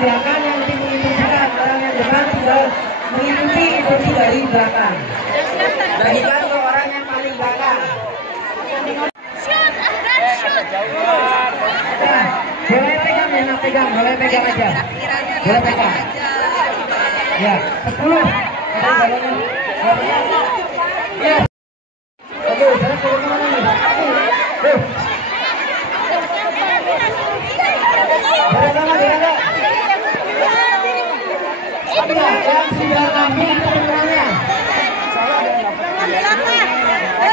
belakang yang diinstruksikan, orang yang depan sudah mengikuti instruksi dari belakang. Bagikan ke orang yang paling belakang. Nah, boleh pegang ya, pegang, boleh pegang aja. Boleh pegang. Ya, 10. Ya. Oke, sekarang ke mana nih? Bersama. Yang sudah ngambil penumpangnya.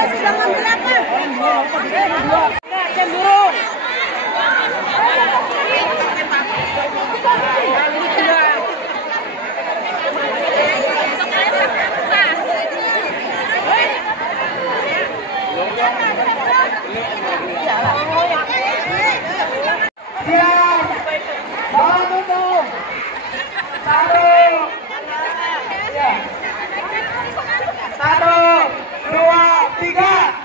Sudah ngambil apa? Cemburu. Siap. Bola tutup. 1. Ya. 1, 2, 3.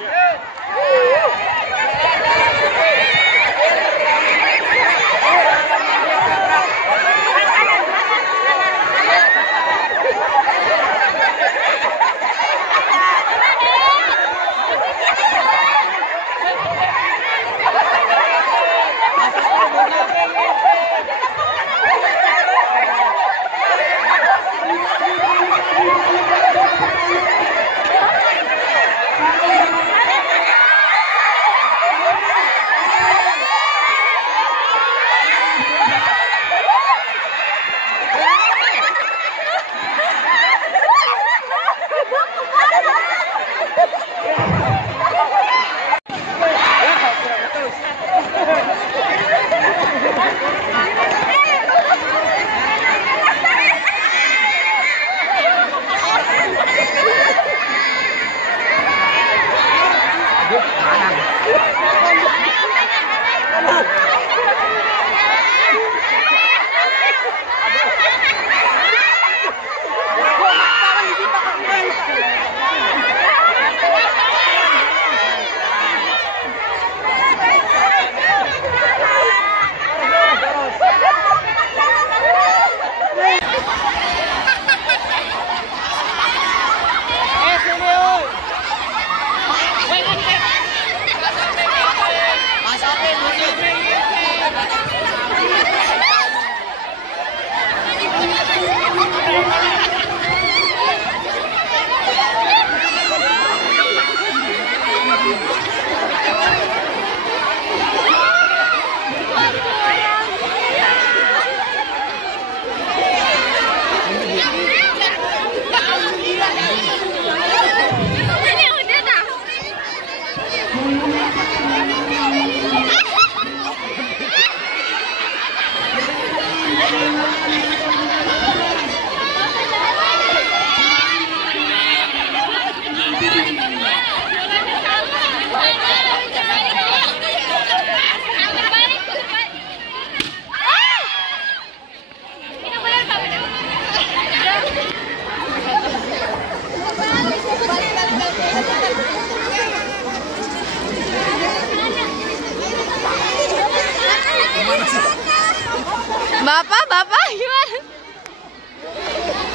Bapak gimana?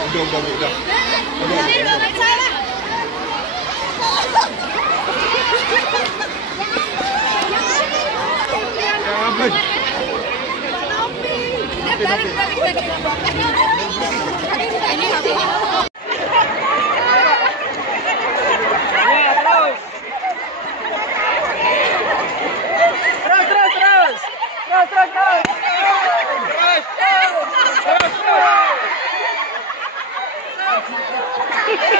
Udah. Terus.